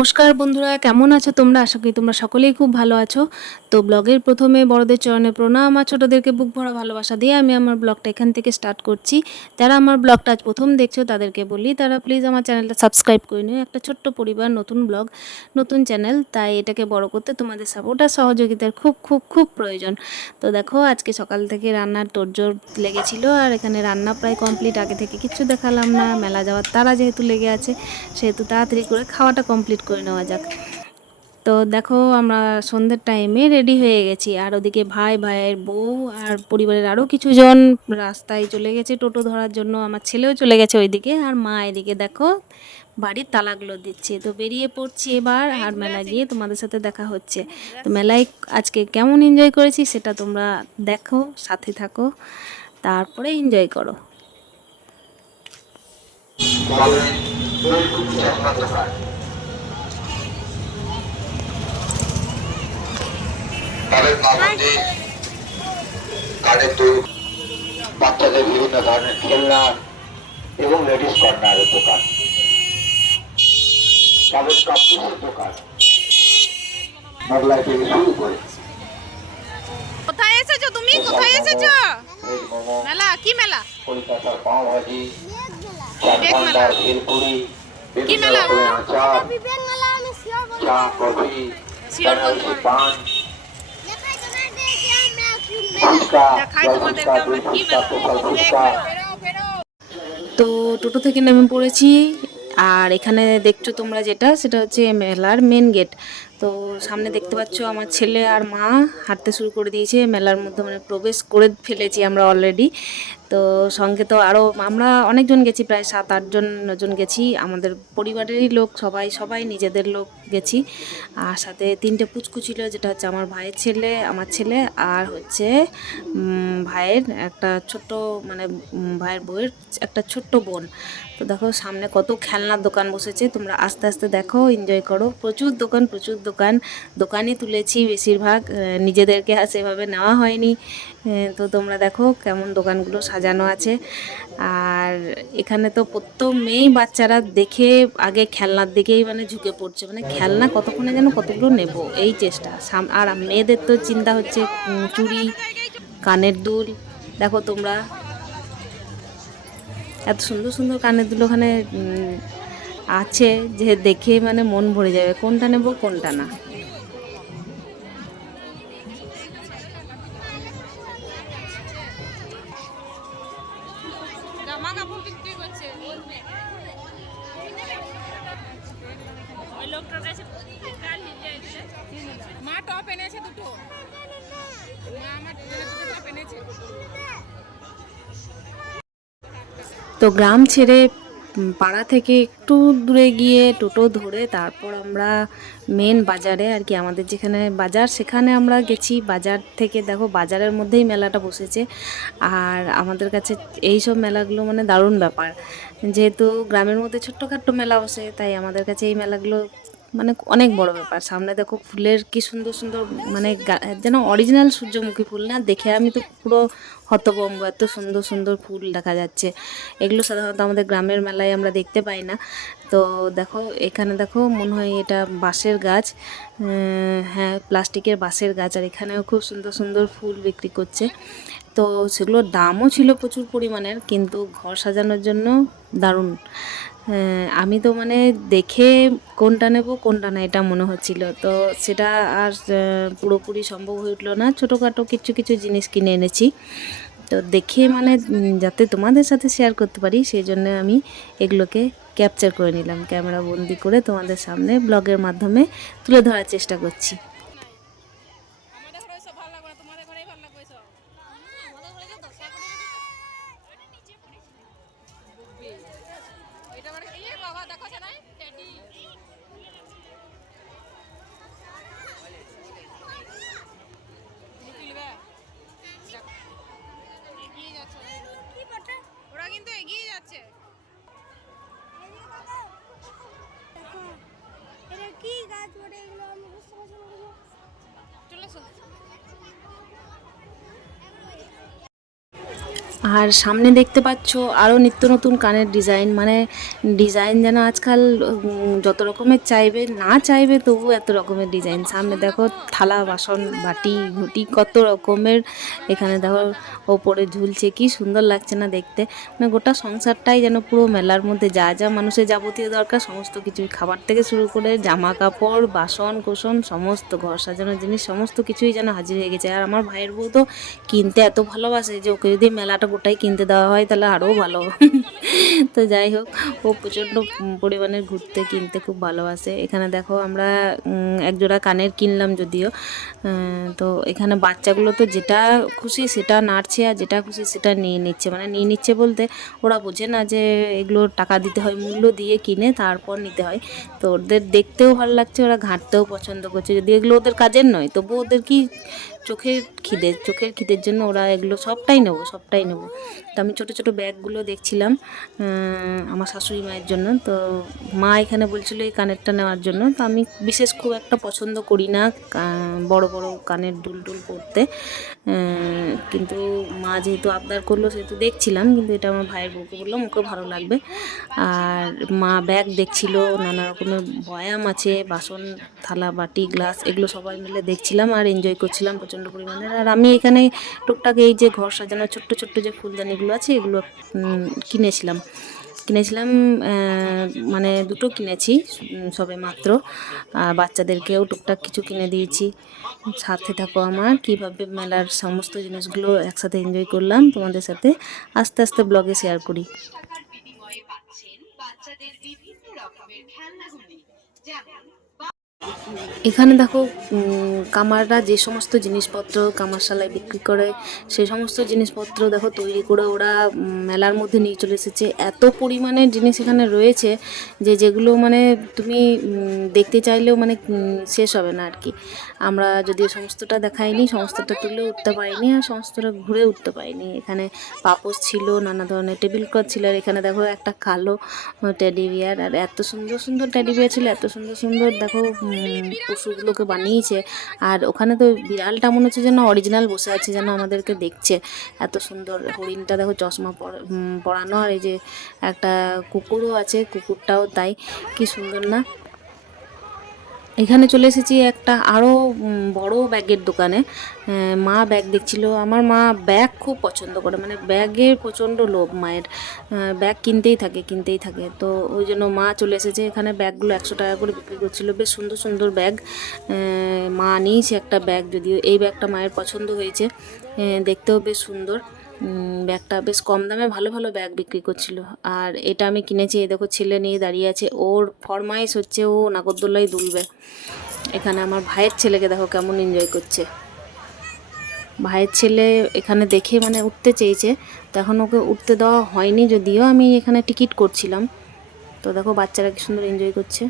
নমস্কার বন্ধুরা, কেমন আছো তোমরা? আশা করি তোমরা সকলেই খুব ভালো আছো। তো ব্লগের প্রথমে বড়দের চরণে প্রণাম আর ছোটোদেরকে বুক ভরা ভালোবাসা দিয়ে আমি আমার ব্লগটা এখান থেকে স্টার্ট করছি। যারা আমার ব্লগটা আজ প্রথম দেখছ, তাদেরকে বলি তারা প্লিজ আমার চ্যানেলটা সাবস্ক্রাইব করে নিও। একটা ছোট্ট পরিবার, নতুন ব্লগ, নতুন চ্যানেল, তাই এটাকে বড় করতে তোমাদের সাপোর্ট আর সহযোগিতার খুব খুব খুব প্রয়োজন। তো দেখো, আজকে সকাল থেকে রান্নার তোড়জোড় লেগেছিল আর এখানে রান্না প্রায় কমপ্লিট আগে থেকে কিচ্ছু দেখালাম না, মেলা যাওয়ার তারা যেহেতু লেগে আছে, সেহেতু তাড়াতাড়ি করে খাওয়াটা কমপ্লিট করে নেওয়া যাক। তো দেখো আমরা সন্ধ্যের টাইমে রেডি হয়ে গেছি। আর ওদিকে ভাই, ভাইয়ের বউ আর পরিবারের আরও কিছুজন রাস্তায় চলে গেছে টোটো ধরার জন্য। আমার ছেলেও চলে গেছে ওইদিকে আর মা এদিকে দেখো বাড়ির তালাগুলো দিচ্ছে। তো বেরিয়ে পড়ছি এবার আর মেলা গিয়ে তোমাদের সাথে দেখা হচ্ছে। তো মেলায় আজকে কেমন এনজয় করেছি সেটা তোমরা দেখো, সাথে থাকো, তারপরে এনজয় করো। তাদের মামন্দির কানের দুল বাচ্চাদের বিভিন্ন ধরনের খেলনা এবং লেডিস কর্নারের দোকান। তাদের কাপড়ের দোকান। মোগলাই থেকে শুরু করে কোথায় এসেছ তুমি? কোথায় এসেছ? মেলা? কি মেলা? কলকাতার পাও ভাজি। ভেলপুরি বিভিন্ন মেলা? আচার চা কফি। পান। তো টোটো থেকে নেমে পড়েছি, আর এখানে দেখছ তোমরা যেটা, সেটা হচ্ছে মেলার মেন গেট তো সামনে দেখতে পাচ্ছ আমার ছেলে আর মা হাঁটতে শুরু করে দিয়েছে, মেলার মধ্যে মানে প্রবেশ করে ফেলেছি আমরা অলরেডি তো সঙ্গে তো আরও আমরা অনেকজন গেছি, প্রায় সাত, আটজন জন গেছি। আমাদের পরিবারেরই লোক সবাই সবাই নিজেদের লোক গেছি। আর সাথে তিনটে পুচকু ছিল, যেটা হচ্ছে আমার ভাইয়ের ছেলে, আমার ছেলে আর হচ্ছে ভাইয়ের একটা ছোট্ট মানে ভাইয়ের বউয়ের একটা ছোট্ট বোন। তো দেখো সামনে কত খেলনার দোকান বসেছে, তোমরা আস্তে আস্তে দেখো এনজয় করো। প্রচুর দোকান প্রচুর দোকান। দোকানই তুলেছি বেশিরভাগ নিজেদেরকে সেভাবে নেওয়া হয়নি। তো তোমরা দেখো কেমন দোকানগুলো সাজানো আছে। আর এখানে তো প্রত্যেক মেয়েই বাচ্চারা দেখে আগে খেলনার দিকেই মানে ঝুঁকে পড়ছে। মানে খেলনা কতক্ষণে যেন কতগুলো নেব, এই চেষ্টা। আর মেয়েদের তো চিন্তা হচ্ছে চুড়ি, কানের দুল। দেখো তোমরা, এত সুন্দর সুন্দর কানের দুল ওখানে আছে, যে দেখে মানে মন ভরে যাবে, কোনটা নেব, কোনটা না। তো গ্রাম ছেড়ে পাড়া থেকে একটু দূরে গিয়ে টোটো ধরে তারপর আমরা মেন বাজারে আর কি, আমাদের যেখানে বাজার সেখানে আমরা গেছি। বাজার থেকে দেখো, বাজারের মধ্যেই মেলাটা বসেছে। আর আমাদের কাছে এই সব মেলাগুলো মানে দারুণ ব্যাপার। যেহেতু গ্রামের মধ্যে ছোট্টখাট্টো মেলা বসে, তাই আমাদের কাছে এই মেলাগুলো মানে অনেক বড় ব্যাপার। সামনে দেখো ফুলের কি সুন্দর সুন্দর মানে যেন অরিজিনাল সূর্যমুখী ফুল না, দেখে আমি তো পুরো হতভম্ব, এত সুন্দর সুন্দর ফুল দেখা যাচ্ছে। এগুলো সাধারণত আমাদের গ্রামের মেলায় আমরা দেখতে পাই না। তো দেখো, এখানে দেখো মনে হয় এটা বাঁশের গাছ। হ্যাঁ প্লাস্টিকের বাঁশের গাছ, আর এখানেও খুব সুন্দর সুন্দর ফুল বিক্রি করছে। তো সেগুলোর দামও ছিল প্রচুর পরিমাণের, কিন্তু ঘর সাজানোর জন্য দারুণ। আমি তো মানে দেখে কোনটা নেব, কোনটা না, এটা মনে হচ্ছিল। তো সেটা আর পুরোপুরি সম্ভব হয়ে উঠল না। ছোটোখাটো কিছু কিছু জিনিস কিনে এনেছি। তো দেখে মানে যাতে তোমাদের সাথে শেয়ার করতে পারি, সেই জন্য আমি এগুলোকে ক্যাপচার করে নিলাম। ক্যামেরা বন্দি করে তোমাদের সামনে ব্লগের মাধ্যমে তুলে ধরার চেষ্টা করছি। আর সামনে দেখতে পাচ্ছ আরও নিত্য নতুন কানের ডিজাইন। মানে ডিজাইন যেন আজকাল যত রকমের চাইবে, না চাইবে তবু এত রকমের ডিজাইন। সামনে দেখো থালা, বাসন, বাটি, ঘুটি কত রকমের। এখানে দেখো ওপরে ঝুলছে, কি সুন্দর লাগছে না দেখতে। মানে গোটা সংসারটাই যেন পুরো মেলার মধ্যে যা যা মানুষের যাবতীয় দরকার, সমস্ত কিছু খাবার থেকে শুরু করে জামা কাপড় বাসন, কোসন, সমস্ত ঘর সাজানোর জিনিস, সমস্ত কিছুই যেন হাজির হয়ে গেছে। আর আমার ভাইয়ের বউ তো কিনতে এত ভালোবাসে যে ওকে যদি মেলাটা গোটাই কিনতে দেওয়া হয়, তাহলে আরও ভালো। তো যাই হোক, ও প্রচণ্ড পরিমাণে ঘুরতে, কিনতে খুব ভালোবাসে। এখানে দেখো আমরা একজোড়া কানের কিনলাম যদিও। তো এখানে বাচ্চাগুলো তো যেটা খুশি সেটা নাড়ছে আর যেটা খুশি সেটা নিয়ে নিচ্ছে। মানে নিয়ে নিচ্ছে বলতে ওরা বোঝে না যে এগুলো টাকা দিতে হয়, মূল্য দিয়ে কিনে তারপর নিতে হয়। তো ওদের দেখতেও ভালো লাগছে, ওরা ঘাঁটতেও পছন্দ করছে। যদি এগুলো ওদের কাজের নয় তবু ওদের কি চোখের খিদে, চোখের খিদের জন্য ওরা এগুলো সবটাই নেব সবটাই নেব। তো আমি ছোটো ছোটো ব্যাগগুলো দেখছিলাম আমার শাশুড়ি মায়ের জন্য। তো মা এখানে বলছিল এই কানেরটা নেওয়ার জন্য। তো আমি বিশেষ খুব একটা পছন্দ করি না বড় বড় কানের দুল ডুল পরতে। কিন্তু মা যেহেতু আবদার করল, সেহেতু দেখছিলাম, কিন্তু এটা আমার ভাইয়ের বউকে বললাম, ওকে ভালো লাগবে। আর মা ব্যাগ দেখছিল, নানা রকমের বয়াম আছে, বাসন, থালা, বাটি, গ্লাস, এগুলো সবাই মিলে দেখছিলাম আর এনজয় করছিলাম প্রচণ্ড পরিমাণে। আর আমি এখানে টুকটাক এই যে ঘর সাজানো ছোট্ট ছোট্ট যে ফুলদানিগুলো আছে, এগুলো কিনেছিলাম। কিনেছিলাম মানে দুটো কিনেছি সবে মাত্র। বাচ্চাদেরকেও টুকটাক কিছু কিনে দিয়েছি। সাথে থাকো আমার, কীভাবে মেলার সমস্ত জিনিসগুলো একসাথে এনজয় করলাম তোমাদের সাথে, আস্তে আস্তে ব্লগে শেয়ার করি। এখানে দেখো কামাররা যে সমস্ত জিনিসপত্র কামারশালায় বিক্রি করে সেই সমস্ত জিনিসপত্র দেখো তৈরি করে ওরা মেলার মধ্যে নিয়ে চলে এসেছে। এত পরিমাণে জিনিস এখানে রয়েছে যে যেগুলো মানে তুমি দেখতে চাইলেও মানে শেষ হবে না আর কি আমরা যদিও সমস্তটা দেখাইনি, সমস্তটা তুলে উঠতে পারিনি আর সমস্তটা ঘুরে উঠতে পারিনি। এখানে পাপোশ ছিল, নানা ধরনের টেবিল ক্লথ ছিল আর এখানে দেখো একটা কালো, টেডি বিয়ার। আর এত সুন্দর সুন্দর টেডি বিয়ার ছিল, এত সুন্দর সুন্দর দেখো পশুগুলোকে বানিয়েছে। আর ওখানে তো বিড়ালটা মনে হচ্ছে যেন অরিজিনাল বসে আছে, যেন আমাদেরকে দেখছে। এত সুন্দর হরিণটা দেখো, চশমা পরানো। আর এই যে একটা কুকুরও আছে, কুকুরটাও তাই। কি সুন্দর না? এখানে চলে এসেছি একটা আরও বড় ব্যাগের দোকানে। মা ব্যাগ দেখছিল। আমার মা ব্যাগ খুব পছন্দ করে মানে ব্যাগের প্রচণ্ড লোভ মায়ের। ব্যাগ কিনতেই থাকে কিনতেই থাকে। তো ওই জন্য মা চলে এসেছে। এখানে ব্যাগগুলো একশো টাকা করে বিক্রি করছিল। বেশ সুন্দর সুন্দর ব্যাগ। মা নিয়েছে একটা ব্যাগ, যদিও এই ব্যাগটা মায়ের পছন্দ হয়েছে। দেখতেও বেশ সুন্দর। ব্যাগটা বেশ কম দামে ভালো ভালো ব্যাগ বিক্রি করছিল। আর এটা আমি কিনেছি, এই দেখো ছেলে নিয়ে দাঁড়িয়ে আছে, ওর ফরমাইশ হচ্ছে ও নাগরদোল্লাই দুলবে। এখানে আমার ভাইয়ের ছেলেকে দেখো কেমন এনজয় করছে। ভাইয়ের ছেলে এখানে দেখে মানে উঠতে চেয়েছে তখন ওকে উঠতে দেওয়া হয়নি, যদিও আমি এখানে টিকিট করছিলাম। তো দেখো বাচ্চারা কি সুন্দর এনজয় করছে।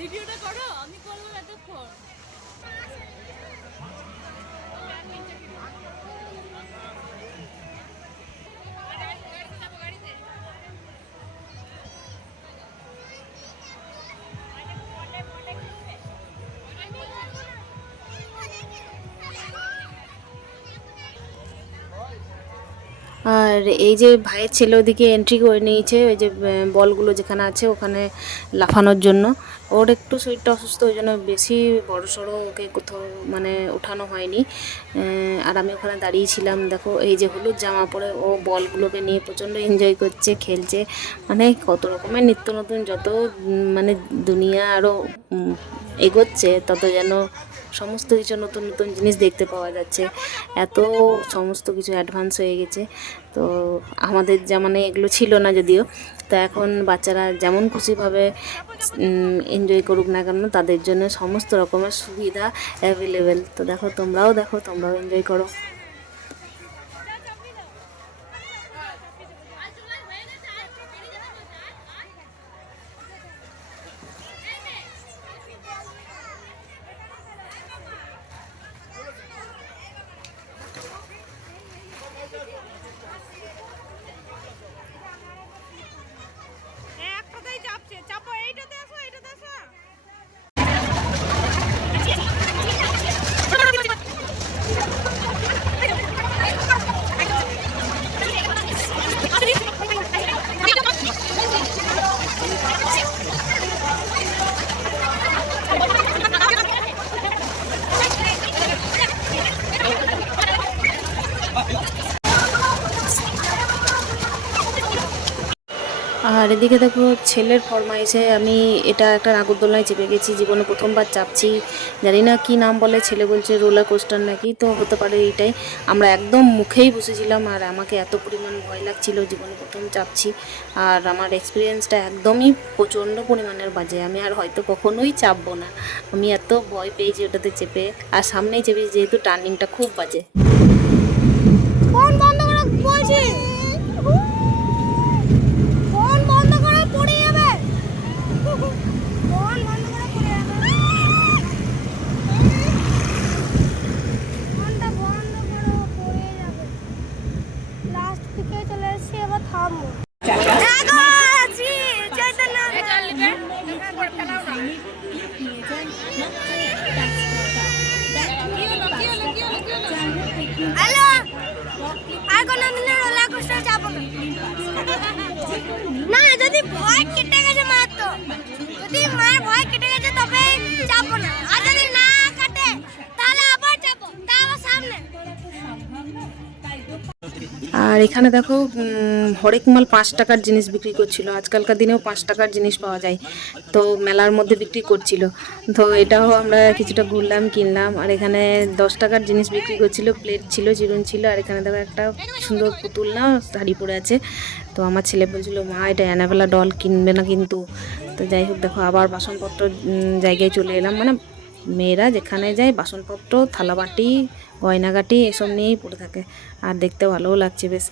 ভিডিওটা করো আমি করব এতক্ষণ। আর এই যে ভাইয়ের ছেলে ওদিকে এন্ট্রি করে নিয়েছে, ওই যে বলগুলো যেখানে আছে ওখানে লাফানোর জন্য। ওর একটু শরীরটা অসুস্থ, ওই জন্য বেশি বড় সড়ো ওকে কোথাও মানে ওঠানো হয়নি। আর আমি ওখানে দাঁড়িয়েছিলাম দেখো, এই যে হলুদ জামা পরে ও বলগুলোকে নিয়ে প্রচণ্ড এনজয় করছে, খেলছে। মানে কত রকমের নিত্য নতুন যত মানে দুনিয়া আরও এগোচ্ছে, তত যেন সমস্ত কিছু নতুন নতুন জিনিস দেখতে পাওয়া যাচ্ছে। এত সমস্ত কিছু অ্যাডভান্স হয়ে গেছে। তো আমাদের জামানে এগুলো ছিল না যদিও, তো এখন বাচ্চারা যেমন খুশিভাবে এনজয় করুক না কেন, তাদের জন্য সমস্ত রকমের সুবিধা অ্যাভেলেবেল তো দেখো তোমরাও দেখো, তোমরাও এনজয় করো। আর এদিকে দেখো, ছেলের ফরমাইশে আমি এটা একটা নাগরদোলনায় চেপে গেছি, জীবনে প্রথমবার চাপছি। জানি না কি নাম বলে, ছেলে বলছে রোলার কোস্টার নাকি, তো হতে পারে এইটাই। আমরা একদম মুখেই বসেছিলাম আর আমাকে এত পরিমাণ ভয় লাগছিল, জীবনে প্রথম চাপছি। আর আমার এক্সপিরিয়েন্সটা একদমই প্রচণ্ড পরিমাণের বাজে। আমি আর হয়তো কখনোই চাপবো না। আমি এত ভয় পেয়েছি ওটাতে চেপে। আর সামনেই চেপেছি, যেহেতু টার্নিংটা খুব বাজে। যদি ভয় কেটে গেছে তো, যদি মার ভয় কেটে গেছে তবে যাব না। আর যদি না কাটে, তাহলে আবার যাব। তা আবার সামনে। আর এখানে দেখো হরেক মাল পাঁচ টাকার জিনিস বিক্রি করছিল। আজকালকার দিনেও পাঁচ টাকার জিনিস পাওয়া যায়। তো মেলার মধ্যে বিক্রি করছিল। তো এটাও আমরা কিছুটা ঘুরলাম, কিনলাম। আর এখানে দশ টাকার জিনিস বিক্রি করছিল। প্লেট ছিল চিরুন ছিল। আর এখানে দেখো একটা সুন্দর পুতুল না, শাড়ি পরে আছে। তো আমার ছেলে বলছিল, মা, এটা অ্যানাবেলা ডল কিনবে না কিন্তু। তো যাই হোক, দেখো, আবার বাসনপত্র জায়গায় চলে এলাম। মানে মেয়েরা যেখানে যায়, বাসনপত্র, থালাবাটি, গয়নাগাটি, এসব নিয়েই পড়ে থাকে। আর দেখতে ভালোও লাগছে, বেশ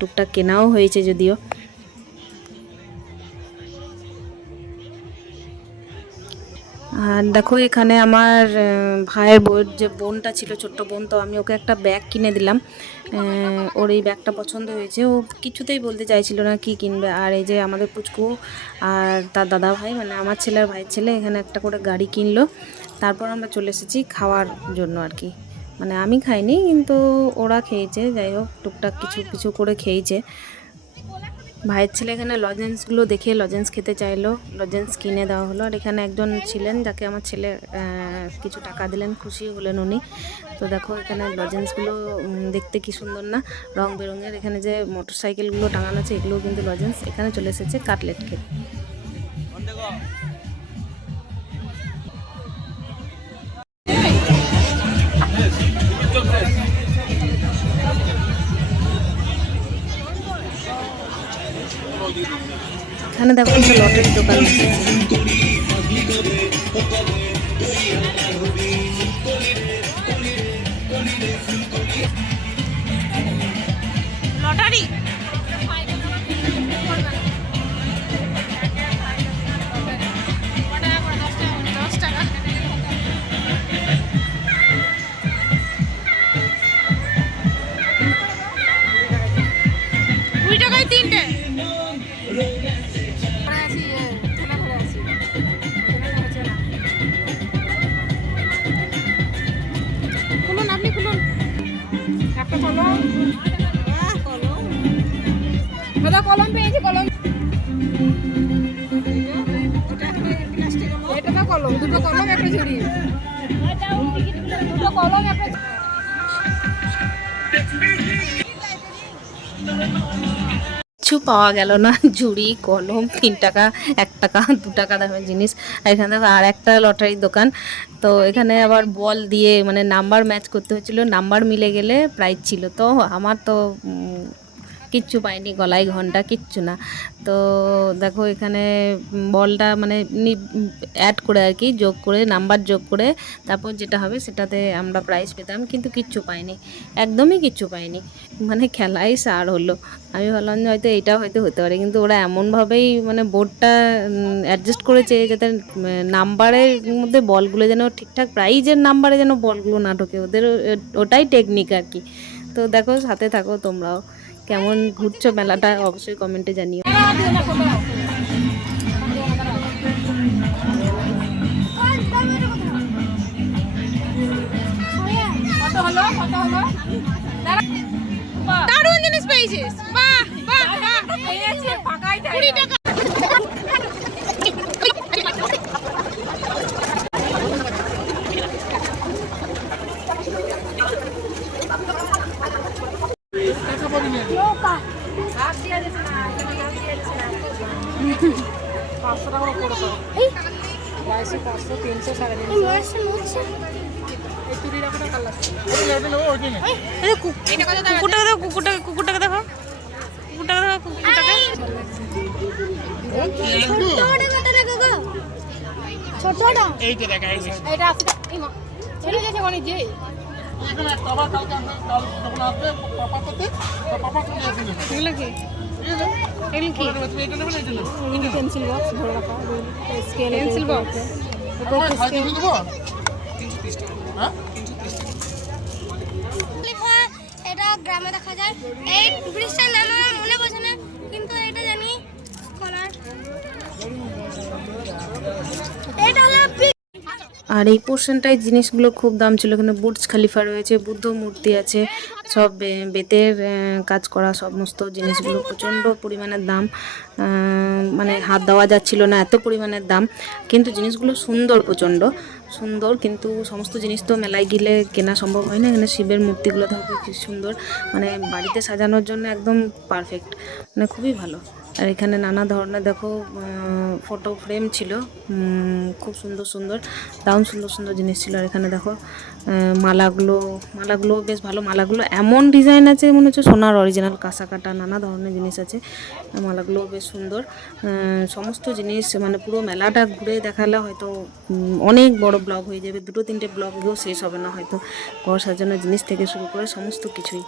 টুকটাক কেনাও হয়েছে যদিও। আর দেখো এখানে আমার ভাইয়ের বউয়ের যে বোনটা ছিল, ছোট্ট বোন, তো আমি ওকে একটা ব্যাগ কিনে দিলাম। ওর এই ব্যাগটা পছন্দ হয়েছে। ও কিছুতেই বলতে চাইছিল না কি কিনবে। আর এই যে আমাদের পুচকু আর তার দাদা ভাই মানে আমার ছেলের ভাইয়ের ছেলে, এখানে একটা করে গাড়ি কিনলো। তারপর আমরা চলে এসেছি খাওয়ার জন্য আর কি। মানে আমি খাইনি, কিন্তু ওরা খেয়েছে। যাই হোক, টুকটাক কিছু কিছু করে খেয়েছে। ভাইয়ের ছেলে এখানে লজেন্সগুলো দেখে লজেন্স খেতে চাইলো। লজেন্স কিনে দেওয়া হলো। আর এখানে একজন ছিলেন যাকে আমার ছেলে কিছু টাকা দিলেন, খুশি হলেন উনি। তো দেখো এখানে লজেন্সগুলো দেখতে কি সুন্দর না? রং বেরঙের। এখানে যে মোটর সাইকেলগুলো টাঙানো আছে, এগুলোও কিন্তু লজেন্স এখানে চলে এসেছে কাটলেট খেতে এখানে দেখো একটা লটের দোকান লটারি? কিছু পাওয়া গেল না ঝুড়ি কলম, তিন টাকা, এক টাকা, দু টাকা দামের জিনিস। আর এখানে আর একটা লটারির দোকান। তো এখানে আবার বল দিয়ে মানে নাম্বার ম্যাচ করতে হচ্ছিল নাম্বার মিলে গেলে প্রাইজ ছিল। তো আমার তো কিচ্ছু পাইনি, গলায় ঘণ্টা, কিচ্ছু না। তো দেখো এখানে বলটা মানে অ্যাড করে আর কি, যোগ করে নাম্বার যোগ করে, তারপর যেটা হবে সেটাতে আমরা প্রাইজ পেতাম, কিন্তু কিচ্ছু পাইনি, একদমই কিচ্ছু পাইনি। মানে খেলাই সার হলো। আমি ভাবলাম যে হয়তো এইটা হয়তো হতে পারে, কিন্তু ওরা এমনভাবেই মানে বোর্ডটা অ্যাডজাস্ট করেছে যাতে নাম্বারের মধ্যে বলগুলো যেন ঠিকঠাক প্রাইজের নাম্বারে যেন বলগুলো না ঢোকে, ওদের, ওটাই টেকনিক আর কি। তো দেখো সাথে থাকো তোমরাও। কেমন ঘুরছো মেলাটা অবশ্যই কমেন্টে জানিও। কত হলো কত হলো দারুণ জিনিস পেয়েছিস। বাহ বাহ। বাহ কুড়ি টাকা নৌকা হাত দিয়ে দিস না এখানে হাত দিয়ে দিস না পাঁচশো টাকার উপরে সব এই বাইশশো পাঁচশো তিনশো সাড়ে তিনশো কুকুরটাকে দেখো কুকুরটাকে কুকুরটাকে দেখো কুকুরটাকে দেখো কুকুরটাকে ছোটটা এইটা দেখা এটা আছে ছেড়ে গেছে অনেক যে এগুলো কি পেন্সিল বক্স ধরে রাখা। স্কেল পেন্সিল বক্স এটা গ্রামে দেখা যায়। এই ব্রিজটার নাম আমার মনে পড়ছে না কিন্তু এটা জানি এটা হলো আর এই পোর্শনটায় জিনিসগুলো খুব দাম ছিল এখানে বুর্জ খালিফা রয়েছে, বুদ্ধ মূর্তি আছে, সব বেতের কাজ করা সমস্ত জিনিসগুলো, প্রচণ্ড পরিমাণের দাম। মানে হাত দেওয়া যাচ্ছিল না এত পরিমাণের দাম, কিন্তু জিনিসগুলো সুন্দর প্রচণ্ড, সুন্দর, কিন্তু সমস্ত জিনিস তো মেলায় গেলে কেনা সম্ভব হয় না, এখানে শিবের মূর্তিগুলো দেখো কি সুন্দর মানে বাড়িতে সাজানোর জন্য একদম পারফেক্ট মানে খুবই ভালো। আর এখানে নানা ধরনের, দেখো ফটো ফ্রেম ছিল। খুব সুন্দর সুন্দর, দারুণ সুন্দর সুন্দর জিনিস ছিল। আর এখানে দেখো মালাগুলো মালাগুলো বেশ ভালো। মালাগুলো এমন ডিজাইন আছে, মনে হচ্ছে সোনার অরিজিনাল কাঁসা কাটা নানা ধরনের জিনিস আছে। মালাগুলো বেশ সুন্দর। সমস্ত জিনিস মানে পুরো মেলাটা ঘুরে দেখালে হয়তো অনেক বড় ব্লগ হয়ে যাবে। দুটো তিনটে ব্লগ গিয়েও শেষ হবে না, হয়তো ঘর সাজানোর জিনিস থেকে শুরু করে সমস্ত কিছুই।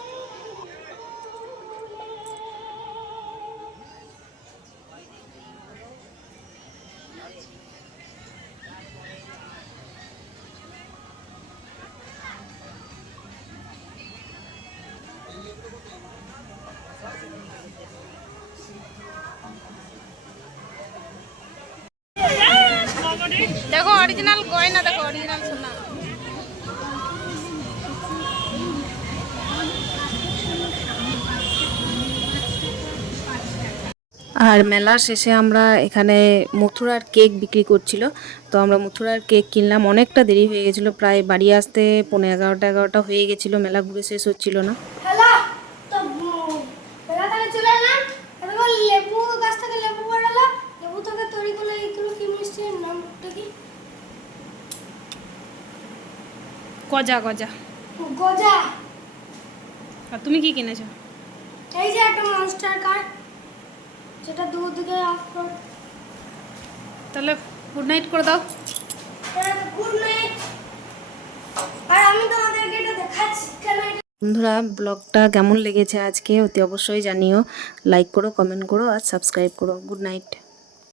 দেখো অরিজিনাল গয়না, দেখো অরিজিনাল সোনা। আর মেলার শেষে আমরা এখানে মথুরার কেক বিক্রি করছিল। তো আমরা মথুরার কেক কিনলাম। অনেকটা দেরি হয়ে গেছিল। প্রায় বাড়ি আসতে পনেরো এগারোটা এগারোটা হয়ে গেছিল। মেলা ঘুরে শেষ হচ্ছিল না হ্যালো তো উম, মেলা থেকে চলে এলাম এবার লেবু গাছ থেকে লেবু পড়ালো লেবু থেকে তৈরি করলে এইগুলো কি মিষ্টির নামটা কি গজা গজা। গজা। আর তুমি কি কিনেছো? এই যে একটা মনস্টার কার যেটা দূর দিকে তাহলে গুড নাইট করে দাও। গুড নাইট আর আমি তোমাদেরকে এটা দেখাচ্ছি কেন বন্ধুরা ব্লগটা কেমন লেগেছে আজকে অতি অবশ্যই জানিও। লাইক করো কমেন্ট করো আর সাবস্ক্রাইব করো। Good night